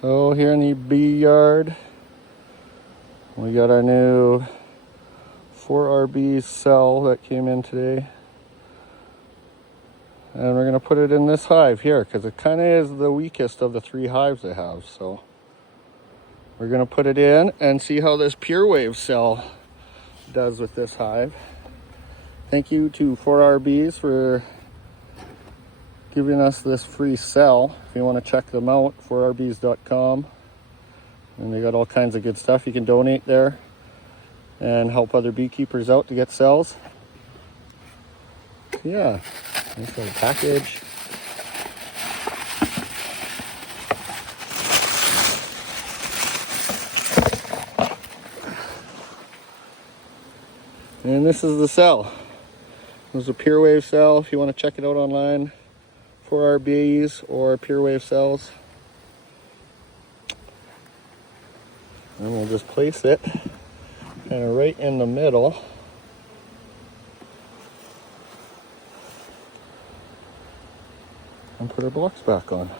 So here in the bee yard, we got our new 4RB cell that came in today. And we're going to put it in this hive here because it kind of is the weakest of the 3 hives I have. So we're going to put it in and see how this PureWave cell does with this hive. Thank you to 4RBs for giving us this free cell. If you want to check them out, 4rbs.com. And they got all kinds of good stuff. You can donate there and help other beekeepers out to get cells. Yeah, nice little package. And this is the cell. This is a PureWave cell. If you want to check it out online, 4RBs or PureWave cells. And we'll just place it kind of right in the middle. And put our blocks back on.